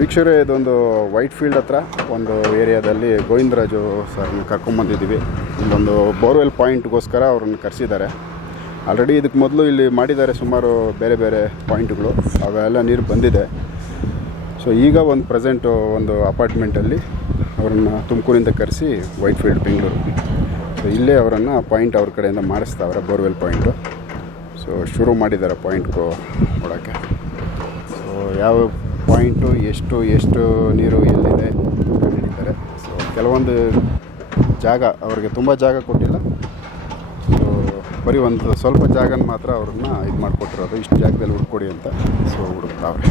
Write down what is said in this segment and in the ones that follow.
ವೀಕ್ಷಕರೇ, ಇದೊಂದು white field ಹತ್ರ, ಒಂದು ಏರಿಯಾದಲ್ಲಿ ಗೋವಿಂದರಾಜು ಸರ್ನ ಕರ್ಕೊಂಬಂದಿದ್ದೀವಿ ಇಲ್ಲೊಂದು ಬೋರ್ವೆಲ್ ಪಾಯಿಂಟ್ಗೋಸ್ಕರ ಅವ್ರನ್ನ ಕರೆಸಿದ್ದಾರೆ. ಆಲ್ರೆಡಿ ಇದಕ್ಕೆ ಮೊದಲು ಇಲ್ಲಿ ಮಾಡಿದ್ದಾರೆ ಸುಮಾರು ಬೇರೆ ಬೇರೆ ಪಾಯಿಂಟ್ಗಳು. ಅವೆಲ್ಲ ನೀರು ಬಂದಿದೆ. ಸೊ, ಈಗ ಒಂದು ಪ್ರೆಸೆಂಟು ಒಂದು ಅಪಾರ್ಟ್ಮೆಂಟಲ್ಲಿ ಅವ್ರನ್ನ ತುಮಕೂರಿಂದ ಕರೆಸಿ ವೈಟ್ ಫೀಲ್ಡ್ ಬೆಂಗಳೂರು. ಸೊ ಇಲ್ಲೇ ಅವರನ್ನು ಪಾಯಿಂಟ್ ಅವ್ರ ಕಡೆಯಿಂದ ಮಾಡಿಸ್ತಾವ್ರೆ, ಬೋರ್ವೆಲ್ ಪಾಯಿಂಟು. ಸೊ ಶುರು ಮಾಡಿದ್ದಾರೆ ಪಾಯಿಂಟ್ಗೂ ಕೊಡೋಕ್ಕೆ ಸೊ ಯಾವ ಪಾಯಿಂಟು, ಎಷ್ಟು ಎಷ್ಟು ನೀರು ಎಲ್ಲಿದೆ ಹೇಳಿದ್ದಾರೆ. ಸೊ ಕೆಲವೊಂದು ಜಾಗ ಅವ್ರಿಗೆ ತುಂಬ ಜಾಗ ಕೊಟ್ಟಿಲ್ಲ. ಸೊ ಬರೀ ಒಂದು ಸ್ವಲ್ಪ ಜಾಗನ ಮಾತ್ರ ಅವ್ರನ್ನ ಇದು ಮಾಡಿಕೊಟ್ಟಿರೋದು. ಇಷ್ಟು ಜಾಗದಲ್ಲಿ ಹುಡ್ಕೊಡಿ ಅಂತ. ಸೊ ಹುಡುಕ್ತಾವ್ರೆ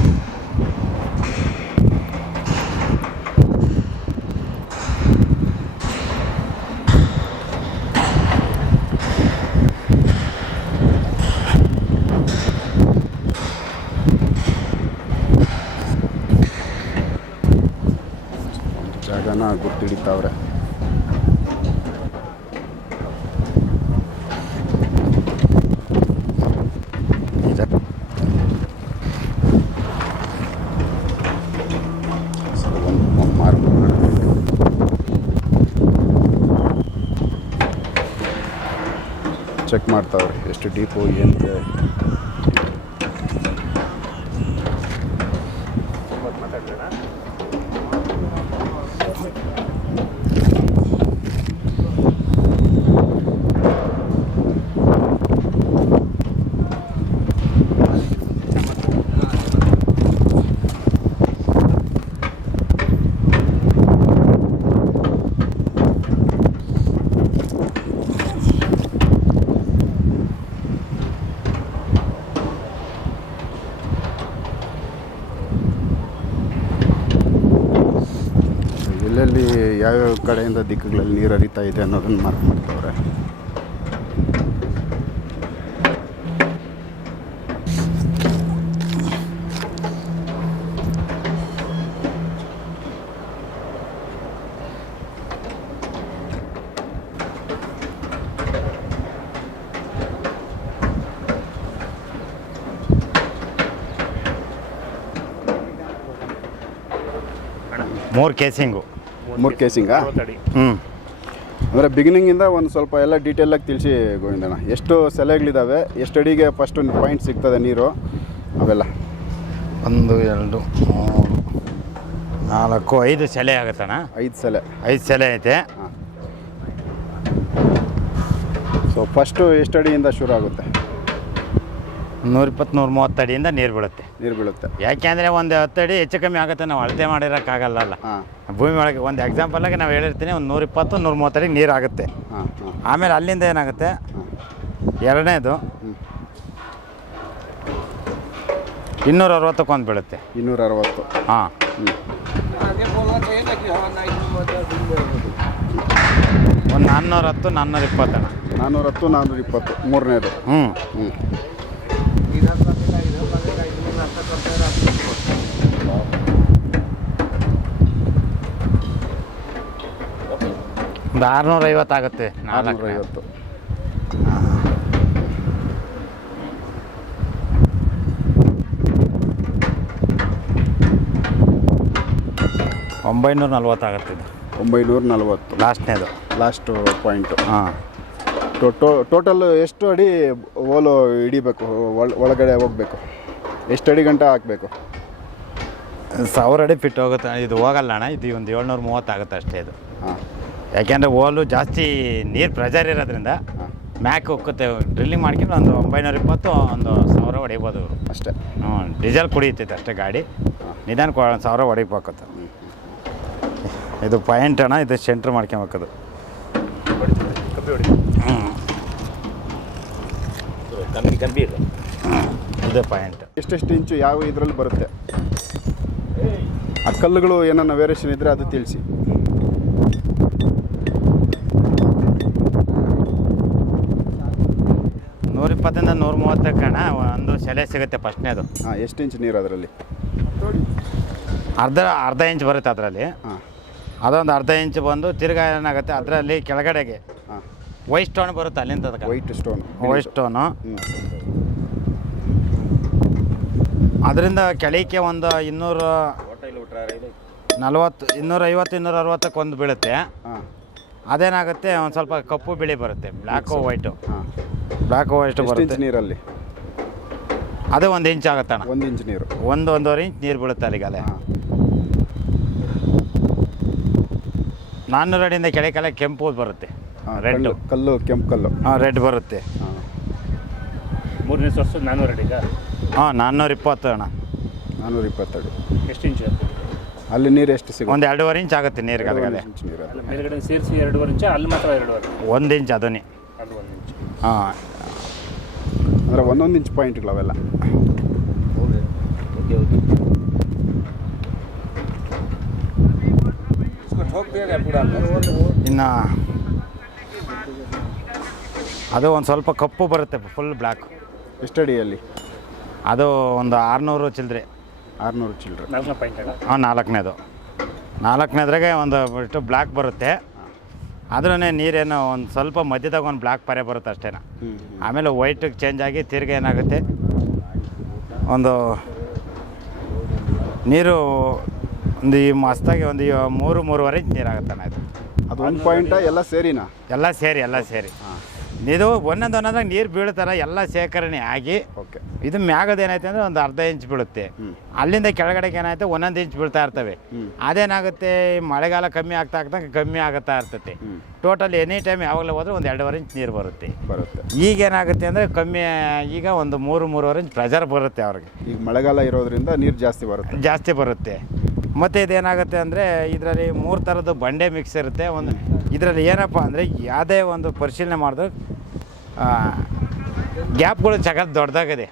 ಮಾರ್ಕ್ ಚೆಕ್ ಮಾಡ್ತಾವ್ರೆ ಎಷ್ಟು ಡೀಪು ಏನಿದೆ ಸೊ ಎಲ್ಲೆಲ್ಲಿ ಯಾವ್ಯಾವ ಕಡೆಯಿಂದ ದಿಕ್ಕುಗಳಲ್ಲಿ ನೀರು ಹರಿತಾ ಇದೆ ಅನ್ನೋದನ್ನು ಮಾರ್ಕ್ ಮಾಡ್ತವ್ರೆ. ಮೂರು ಕೇಸಿಂಗು ಮೂರು ಕೇಸಿಂಗ ಹ್ಞೂ ಅಂದರೆ ಬಿಗಿನಿಂಗಿಂದ ಒಂದು ಸ್ವಲ್ಪ ಎಲ್ಲ ಡೀಟೇಲಾಗಿ ತಿಳಿಸಿ ಗೋವಿಂದಣ್ಣ. ಎಷ್ಟು ಸೆಲೆಗಳಿದ್ದಾವೆ ಎಷ್ಟು ಅಡಿಗೆ ಫಸ್ಟ್ ಒಂದು ಪಾಯಿಂಟ್ ಸಿಗ್ತದೆ ನೀರು ಅವೆಲ್ಲ? ಒಂದು ಎರಡು ಮೂರು ನಾಲ್ಕು ಐದು ಸೆಲೆ ಆಗುತ್ತಣ್ಣ. ಐದು ಸೆಲೆ. ಐದು ಸೆಲೆ ಐತೆ. ಹಾಂ. ಸೊ ಫಸ್ಟು ಎಷ್ಟು ಅಡಿಯಿಂದ ಶುರು ಆಗುತ್ತೆ? ನೂರ ಇಪ್ಪತ್ತು ನೂರ ಮೂವತ್ತು ಅಡಿಯಿಂದ ನೀರು ಬೀಳುತ್ತೆ. ನೀರು ಬೀಳುತ್ತೆ. ಯಾಕೆಂದರೆ ಒಂದು ಹತ್ತು ಅಡಿ ಹೆಚ್ಚು ಕಮ್ಮಿ ಆಗುತ್ತೆ ನಾವು ಅಳತೆ ಮಾಡಿರೋಕ್ಕಾಗಲ್ಲ ಹಾಂ. ಭೂಮಿ ಒಳಗೆ ಒಂದು ಎಕ್ಸಾಂಪಲಾಗಿ ನಾವು ಹೇಳಿರ್ತೀನಿ ಒಂದು ನೂರ ಇಪ್ಪತ್ತು ನೂರ ಮೂವತ್ತು ಅಡಿ ನೀರು ಆಗುತ್ತೆ. ಹಾಂ ಹಾಂ. ಆಮೇಲೆ ಅಲ್ಲಿಂದ ಏನಾಗುತ್ತೆ? ಎರಡನೇದು ಇನ್ನೂರ ಇನ್ನೂರ ಅರವತ್ತಕ್ಕೊಂದು ಬೀಳುತ್ತೆ. ಇನ್ನೂರ ಅರವತ್ತು ಹಾಂ. ಹ್ಞೂ ಒಂದು ನಾನ್ನೂರ ಹತ್ತು ನಾನ್ನೂರ ಇಪ್ಪತ್ತಣ್ಣ ನಾನ್ನೂರ ಹತ್ತು ನಾನ್ನೂರ ಇಪ್ಪತ್ತು ಮೂರನೇದು. ಹ್ಞೂ ಹ್ಞೂ ಒಂದು ಆರುನೂರ ಐವತ್ತು ಆಗುತ್ತೆ ನಾಲ್ಕು. ಐವತ್ತು ಒಂಬೈನೂರ ನಲ್ವತ್ತು ಆಗುತ್ತೆ ಇದು. ಒಂಬೈನೂರ ನಲ್ವತ್ತು. ಲಾಸ್ಟ್ನೇದು. Last point. ಹಾಂ. ಟೋಟಲ್ ಎಷ್ಟು ಅಡಿ ಓಲು ಹಿಡಿಬೇಕು ಒಳ ಒಳಗಡೆ ಹೋಗಬೇಕು? ಎಷ್ಟು ಅಡಿ ಗಂಟೆ ಹಾಕಬೇಕು? ಸಾವಿರ ಅಡಿ ಫಿಟ್ ಹೋಗುತ್ತೆ ಇದು ಹೋಗಲ್ಲ ಅಣ್ಣ ಇದು ಒಂದು ಏಳ್ನೂರ ಮೂವತ್ತು ಆಗುತ್ತೆ ಅಷ್ಟೇ ಇದು. ಹಾಂ. ಯಾಕೆಂದರೆ ಓಲು ಜಾಸ್ತಿ ನೀರು ಪ್ರೆಜರ್ ಇರೋದ್ರಿಂದ ಮ್ಯಾಕ್ ಹೋಗುತ್ತೆ ಡ್ರಿಲ್ಲಿಂಗ್ ಮಾಡ್ಕೊಂಡು ಒಂದು ಒಂಬೈನೂರ ಇಪ್ಪತ್ತು ಒಂದು ಸಾವಿರ ಹೊಡಿಬೋದು ಇವರು. ಅಷ್ಟೇ. ಹ್ಞೂ ಡೀಸೆಲ್ ಕುಡಿಯುತ್ತೈತೆ ಅಷ್ಟೇ ಗಾಡಿ. ನಿಧಾನ ಒಂದು ಸಾವಿರ ಹೊಡಿಬೇಕತ್ತು ಇದು ಪಾಯಿಂಟ್ ಅಣ್ಣ ಇದು ಸೆಂಟ್ರ್ ಮಾಡ್ಕೊಬೇಕದು ಇದೇ ಇದು ಪಾಯಿಂಟ್ ಎಷ್ಟೆಷ್ಟು ಇಂಚು ಯಾವ ಇದರಲ್ಲಿ ಬರುತ್ತೆ? ಆ ಕಲ್ಲುಗಳು ಏನನ್ನ ವೇರಿಯೇಷನ್ ಇದ್ದರೆ ಅದು ತಿಳಿಸಿ. ಇಪ್ಪತ್ತರಿಂದ ನೂರ ಮೂವತ್ತಕ್ಕೆ ಕಣ ಒಂದು ಸೆಲೆ ಸಿಗುತ್ತೆ ಫಸ್ಟ್ನೇದು. ಹಾಂ ಎಷ್ಟು ಇಂಚ್ ನೀರು ಅದರಲ್ಲಿ? ಅರ್ಧ ಅರ್ಧ ಇಂಚ್ ಬರುತ್ತೆ ಅದರಲ್ಲಿ. ಹಾಂ. ಅದೊಂದು ಅರ್ಧ ಇಂಚ್ ಬಂದು ತಿರ್ಗಾ ಏನಾಗುತ್ತೆ ಅದರಲ್ಲಿ ಕೆಳಗಡೆಗೆ ಹಾಂ. ವೈಟ್ ಸ್ಟೋನ್ ಬರುತ್ತೆ ಅಲ್ಲಿಂದ ಅದಕ್ಕೆ ವೈಟ್ ಸ್ಟೋನ್ ವೈಟ್ ಸ್ಟೋನು ಅದರಿಂದ ಕೆಳಕ್ಕೆ ಒಂದು ಇನ್ನೂರು ನಲ್ವತ್ತು ಇನ್ನೂರ ಐವತ್ತು ಇನ್ನೂರ ಅರವತ್ತಕ್ಕೆ ಒಂದು ಬೀಳುತ್ತೆ. ಹಾಂ. ಅದೇನಾಗುತ್ತೆ ಒಂದು ಸ್ವಲ್ಪ ಕಪ್ಪು ಬಿಳಿ ಬರುತ್ತೆ ಬ್ಲ್ಯಾಕು ವೈಟು ಹಾಂ. ಬ್ಲ್ಯಾಕು ವೈಟು ಎಷ್ಟು ಬರುತ್ತೆ? ಇಂಚ್ ನೀರಲ್ಲಿ? ಅದೇ ಒಂದು ಇಂಚ್ ಆಗುತ್ತಣ್ಣ. ಒಂದು ಇಂಚ್ ನೀರು. ಒಂದು ಒಂದೂವರೆ ಇಂಚ್ ನೀರು ಬೀಳುತ್ತೆ ಅಲ್ಲಿಗಲೆ. ಹಾಂ. ನಾನ್ನೂರು ಅಡಿಯಿಂದ ಕೆಳಗೆಲ್ಲ ಕೆಂಪು ಬರುತ್ತೆ. ರೆಡ್ ಕಲ್ಲು ಕಲ್ಲು ಕೆಂಪು ಕಲ್ಲು. ಹಾಂ ರೆಡ್ ಬರುತ್ತೆ. ಹಾಂ. ಮೂರನೇ ವರ್ಷ ನಾನ್ನೂರು ಅಡಿಗ ಹಾಂ ನಾನ್ನೂರ ಇಪ್ಪತ್ತು ಅಣ್ಣ. ನಾನ್ನೂರ ಇಪ್ಪತ್ತೆರಡು. ಎಷ್ಟು ಇಂಚು ಅಲ್ಲಿ ನೀರು ಎಷ್ಟು ಸಿಗುತ್ತೆ? ಒಂದು ಎರಡೂವರೆ ಇಂಚ್ ಆಗುತ್ತೆ ನೀರು ಅಲ್ಲ ಮೇಲ್ಗಡೆ ಸೇರಿಸಿ ಎರಡೂವರೆ ಇಂಚು ಅಲ್ಲಿ ಮಾತ್ರ ಎರಡೂವರೆ? ಒಂದು ಇಂಚ್ ಅದನ್ನೇ ಹಾಂ. ಅಂದರೆ ಒಂದೊಂದು ಇಂಚ್ ಪಾಯಿಂಟ್ಗಳು ಅವೆಲ್ಲ. ಇನ್ನು ಅದು ಒಂದು ಸ್ವಲ್ಪ ಕಪ್ಪು ಬರುತ್ತೆ ಫುಲ್ ಬ್ಲ್ಯಾಕ್ ಎಷ್ಟು ಅಡಿಯಲ್ಲಿ? ಅದು ಒಂದು ಆರುನೂರು ಚಿಲ್ಲರೆ ಆರುನೂರು ಚಿಲ್ಲರೆ ನಾಲ್ಕನೇ ಪಾಯಿಂಟ್ ಆಗ ಹಾಂ ನಾಲ್ಕನೇದು. ನಾಲ್ಕನೇದ್ರಾಗೆ ಒಂದು ಇಷ್ಟು ಬ್ಲ್ಯಾಕ್ ಬರುತ್ತೆ. ಆದ್ರೂ ನೀರೇನು ಒಂದು ಸ್ವಲ್ಪ ಮಧ್ಯದಾಗ ಒಂದು ಬ್ಲ್ಯಾಕ್ ಪರೆ ಬರುತ್ತೆ ಅಷ್ಟೇನ. ಆಮೇಲೆ ವೈಟಿಗೆ ಚೇಂಜ್ ಆಗಿ ತಿರ್ಗಿ ಏನಾಗುತ್ತೆ? ಒಂದು ನೀರು ಒಂದು ಈ ಮಸ್ತಾಗಿ ಒಂದು ಮೂರು ಮೂರುವರೆ ಇಂಚ್ ನೀರಾಗುತ್ತೆ ಅಣ್ಣ ಅದು ಒಂದು ಪಾಯಿಂಟ ಎಲ್ಲ ಸೇರಿನಾ? ಎಲ್ಲ ಸೇರಿ ಎಲ್ಲ ಸೇರಿ. ಹಾಂ. ಇದು ಒಂದೊಂದು ಒಂದೊಂದಾಗ ನೀರು ಬೀಳ್ತಾರ ಎಲ್ಲ ಶೇಖರಣೆ ಆಗಿ ಓಕೆ ಇದು ಮ್ಯಾಗದ ಏನೈತೆ ಅಂದ್ರೆ ಒಂದು ಅರ್ಧ ಇಂಚ್ ಬೀಳುತ್ತೆ. ಅಲ್ಲಿಂದ ಕೆಳಗಡೆಗೆ ಏನಾಯ್ತು ಒಂದೊಂದು ಇಂಚ್ ಬೀಳ್ತಾ ಇರ್ತವೆ. ಅದೇನಾಗುತ್ತೆ ಮಳೆಗಾಲ ಕಮ್ಮಿ ಆಗ್ತಾ ಆಗ್ತಾ ಕಮ್ಮಿ ಆಗುತ್ತಾ ಇರ್ತೈತಿ. ಟೋಟಲ್ ಎನಿ ಟೈಮ್ ಯಾವಾಗಲೂ ಹೋದ್ರೆ ಒಂದು ಎರಡೂವರೆ ಇಂಚ್ ನೀರು ಬರುತ್ತೆ. ಬರುತ್ತೆ. ಈಗ ಏನಾಗುತ್ತೆ ಅಂದರೆ ಕಮ್ಮಿ ಈಗ ಒಂದು ಮೂರು ಮೂರುವರೆ ಇಂಚ್ ಪ್ರೆಜರ್ ಬರುತ್ತೆ ಅವ್ರಿಗೆ. ಈಗ ಮಳೆಗಾಲ ಇರೋದ್ರಿಂದ ನೀರು ಜಾಸ್ತಿ ಬರುತ್ತೆ. ಜಾಸ್ತಿ ಬರುತ್ತೆ. ಮತ್ತು ಇದೇನಾಗುತ್ತೆ ಅಂದರೆ ಇದರಲ್ಲಿ ಮೂರು ಥರದ್ದು ಬಂಡೆ ಮಿಕ್ಸ್ ಇರುತ್ತೆ. ಒಂದು ಇದರಲ್ಲಿ ಏನಪ್ಪ ಅಂದರೆ ಯಾವುದೇ ಒಂದು ಪರಿಶೀಲನೆ ಮಾಡಿದ್ರೆ ಗ್ಯಾಪ್ಗಳು ಜಗ ದೊಡ್ಡದಾಗಿದೆ.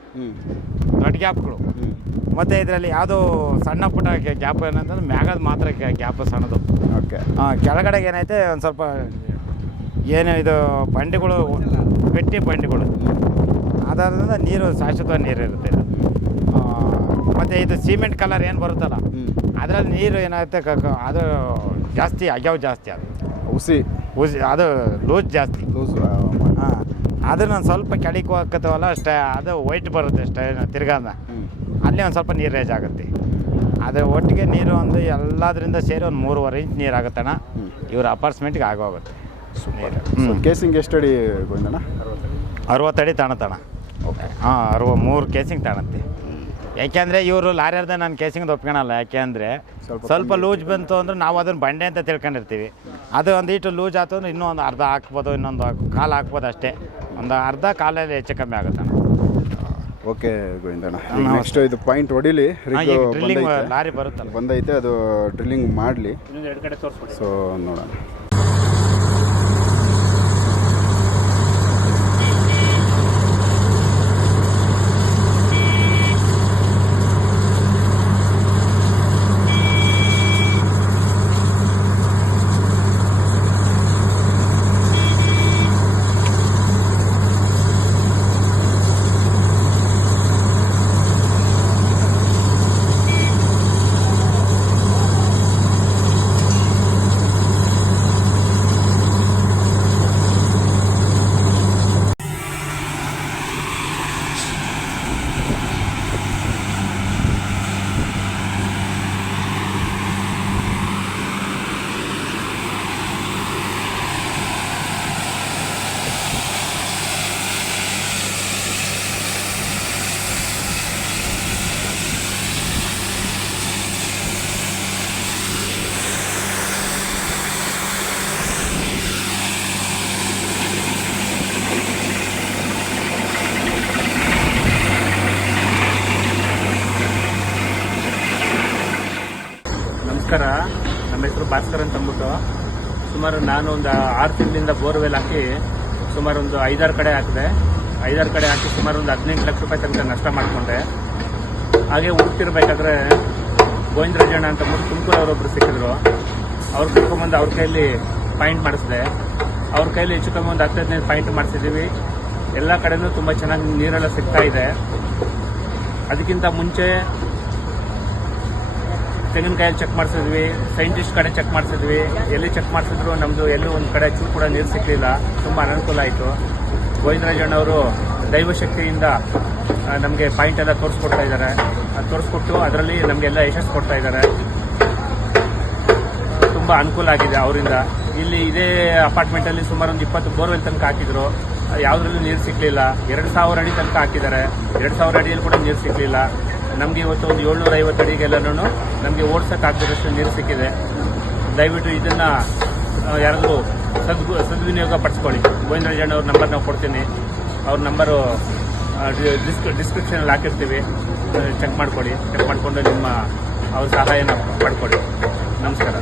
ದೊಡ್ಡ ಗ್ಯಾಪ್ಗಳು. ಮತ್ತು ಇದರಲ್ಲಿ ಯಾವುದೋ ಸಣ್ಣ ಪುಟ್ಟ ಗ್ಯಾಪ್ ಏನಂತಂದ್ರೆ ಮ್ಯಾಗದ ಮಾತ್ರ ಗ್ಯಾಪ್ ಸಣ್ಣದು. ಓಕೆ. ಕೆಳಗಡೆಗೆ ಏನೈತೆ ಒಂದು ಸ್ವಲ್ಪ ಏನು ಇದು ಬಂಡಿಗಳು ಗಟ್ಟಿ ಬಂಡಿಗಳು. ಆಧಾರದಿಂದ ನೀರು ಶಾಶ್ವತ ನೀರು ಇರುತ್ತೆ ಇದು. ಮತ್ತು ಇದು ಸಿಮೆಂಟ್ ಕಲರ್ ಏನು ಬರುತ್ತಲ್ಲ ಅದರಲ್ಲಿ ನೀರು ಏನಾಗುತ್ತೆ ಅದು ಜಾಸ್ತಿ ಅಗ್ಯಾವ್ ಜಾಸ್ತಿ ಅದು. ಹುಸಿ ಉಸಿ ಅದು ಲೂಸ್ ಜಾಸ್ತಿ. ಲೂಸ್ ಹಾಂ ಅದನ್ನ ಒಂದು ಸ್ವಲ್ಪ ಕೆಳಕ್ಕೆ ಹಾಕತ್ತವಲ್ಲ ಅಷ್ಟೇ ಅದು ವೈಟ್ ಬರುತ್ತೆ ಅಷ್ಟೇ ತಿರ್ಗಾದ ಅಲ್ಲಿ ಒಂದು ಸ್ವಲ್ಪ ನೀರು ರೇಜ್ ಆಗುತ್ತೆ. ಅದು ಒಟ್ಟಿಗೆ ನೀರು ಒಂದು ಎಲ್ಲದರಿಂದ ಸೇರಿ ಒಂದು ಮೂರುವರೆ ಇಂಚ್ ನೀರು ಆಗುತ್ತಣ್ಣ. ಅಣ್ಣ ಇವ್ರ ಅಪಾರ್ಟ್ಮೆಂಟ್ಗೆ ಆಗೋಗುತ್ತೆ ನೀರು. ಕೇಸಿಂಗ್ ಎಷ್ಟು ಅಡಿ ಗೋವಿಂದಣ್ಣ ಅರವತ್ತಡಿ ತಾಣತಣ ಹಾಂ ಅರವ ಮೂರು ಕೇಸಿಂಗ್ ತಾಣತ್ತೆ. ಯಾಕೆಂದರೆ ಇವರು ಲಾರಿಯರ್ದ ನಾನು ಕೇಸಿಂಗ್ ಒಪ್ಕೊಳಲ್ಲ ಯಾಕೆಂದರೆ ಸ್ವಲ್ಪ ಸ್ವಲ್ಪ ಲೂಜ್ ಬಂತು ಅಂದ್ರೆ ನಾವು ಅದನ್ನು ಬಂಡೆ ಅಂತ ತಿಳ್ಕೊಂಡಿರ್ತೀವಿ. ಅದು ಒಂದಿಟ್ಟು ಲೂಜ್ ಆಯ್ತು ಅಂದ್ರೆ ಇನ್ನೂ ಒಂದು ಅರ್ಧ ಹಾಕ್ಬೋದು ಇನ್ನೊಂದು ಕಾಲು ಹಾಕ್ಬೋದು ಅಷ್ಟೇ. ಒಂದು ಅರ್ಧ ಕಾಲಲ್ಲಿ ಹೆಚ್ಚು ಕಮ್ಮಿ ಆಗುತ್ತೆ. ಓಕೆ ಗೋವಿಂದಣ್ಣ. ನೆಕ್ಸ್ಟ್ ಇದು ಪಾಯಿಂಟ್ ಹೊಡಿಲಿ. ಲಾರಿ ಬರುತ್ತಲ್ಲ. ಬಂದೈತೆ ಅದು ಡ್ರಿಲ್ಲಿಂಗ್ ಮಾಡಲಿ. ಇನ್ನೊಂದು ಎರಡು ತೋರಿಸ್ಬಿಡಿ. ಸೊ ನೋಡೋಣ ನಮಸ್ಕಾರ ನಮ್ಮ ಹೆಸರು ಭಾಸ್ಕರ್ ಅಂತ ಅಂದ್ಬಿಟ್ಟು ಸುಮಾರು ನಾನು ಒಂದು ಆರು ತಿಂಗಳಿಂದ ಬೋರ್ವೆಲ್ ಹಾಕಿ ಸುಮಾರು ಒಂದು ಐದಾರು ಕಡೆ ಹಾಕಿದೆ. ಐದಾರು ಕಡೆ ಹಾಕಿ ಸುಮಾರು ಒಂದು ಹದಿನೆಂಟು ಲಕ್ಷ ರೂಪಾಯಿ ತನಕ ನಷ್ಟ ಮಾಡಿಕೊಂಡೆ. ಹಾಗೆ ಹುಡುಕ್ತಿರ್ಬೇಕಾದ್ರೆ ಗೋವಿಂದರಾಜಣ್ಣ ಅಂತ ಅಂದ್ಬಿಟ್ಟು ತುಮಕೂರವರೊಬ್ಬರು ಸಿಕ್ಕಿದ್ರು. ಅವ್ರು ಕರ್ಕೊಂಬಂದು ಅವ್ರ ಕೈಯಲ್ಲಿ ಪಾಯಿಂಟ್ ಮಾಡಿಸಿದೆ. ಅವ್ರ ಕೈಯಲ್ಲಿ ಹೆಚ್ಚು ಕಮ್ಮಿ ಒಂದು ಹತ್ತು ಹದಿನೈದು ಪಾಯಿಂಟ್ ಮಾಡಿಸಿದ್ದೀವಿ ಎಲ್ಲ ಕಡೆನೂ ತುಂಬ ಚೆನ್ನಾಗಿ ನೀರೆಲ್ಲ ಸಿಗ್ತಾ ಇದೆ. ಅದಕ್ಕಿಂತ ಮುಂಚೆ ತೆಂಗಿನಕಾಯಲ್ಲಿ ಚೆಕ್ ಮಾಡಿಸಿದ್ವಿ ಸೈಂಟಿಸ್ಟ್ ಕಡೆ ಚೆಕ್ ಮಾಡಿಸಿದ್ವಿ, ಎಲ್ಲಿ ಚೆಕ್ ಮಾಡಿಸಿದ್ರು ನಮ್ಮದು ಎಲ್ಲೂ ಒಂದು ಕಡೆ ಚೂರು ಕೂಡ ನೀರು ಸಿಕ್ಕಲಿಲ್ಲ ತುಂಬ ಅನನುಕೂಲ ಆಯಿತು. ಗೋವಿಂದರಾಜಣ್ಣವರು ದೈವಶಕ್ತಿಯಿಂದ ನಮಗೆ ಪಾಯಿಂಟ್ ಎಲ್ಲ ತೋರಿಸ್ಕೊಡ್ತಾ ಇದ್ದಾರೆ. ಅದು ತೋರಿಸ್ಕೊಟ್ಟು ಅದರಲ್ಲಿ ನಮಗೆಲ್ಲ ಯಶಸ್ಸು ಕೊಡ್ತಾ ಇದ್ದಾರೆ. ತುಂಬ ಅನುಕೂಲ ಆಗಿದೆ ಅವರಿಂದ. ಇಲ್ಲಿ ಇದೇ ಅಪಾರ್ಟ್ಮೆಂಟಲ್ಲಿ ಸುಮಾರು ಒಂದು ಇಪ್ಪತ್ತು ಬೋರ್ವೆಲ್ ತನಕ ಹಾಕಿದ್ರು. ಯಾವುದ್ರಲ್ಲೂ ನೀರು ಸಿಕ್ಕಲಿಲ್ಲ ಎರಡು ಸಾವಿರ ಅಡಿ ತನಕ ಹಾಕಿದ್ದಾರೆ. ಎರಡು ಸಾವಿರ ಅಡಿಯಲ್ಲಿ ಕೂಡ ನೀರು ಸಿಕ್ಕಲಿಲ್ಲ ನಮಗೆ ಇವತ್ತು ಒಂದು ಏಳ್ನೂರ ಐವತ್ತು ಅಡಿಗೆಲ್ಲನೂ ನಮಗೆ ಓಡ್ಸೋಕ್ಕಾಗದಿರೋಷ್ಟು ನೀರು ಸಿಕ್ಕಿದೆ. ದಯವಿಟ್ಟು ಇದನ್ನು ಯಾರಾದರೂ ಸದ್ಗು, ಸದ್ವಿನಿಯೋಗ ಪಡಿಸ್ಕೊಳ್ಳಿ. ಗೋವಿಂದರಾಜಣ್ಣ ಅವ್ರ ನಂಬರ್ ನಾವು ಕೊಡ್ತೀನಿ. ಅವ್ರ ನಂಬರು ಡಿಸ್ಕ್ ಡಿಸ್ಕ್ರಿಪ್ಷನಲ್ಲಿ ಹಾಕಿರ್ತೀವಿ. ಚೆಕ್ ಮಾಡ್ಕೊಳ್ಳಿ. ಚೆಕ್ ಮಾಡಿಕೊಂಡು ನಿಮ್ಮ, ಅವ್ರ ಸಹಾಯನ ಪಡ್ಕೊಳ್ಳಿ. ನಮಸ್ಕಾರ.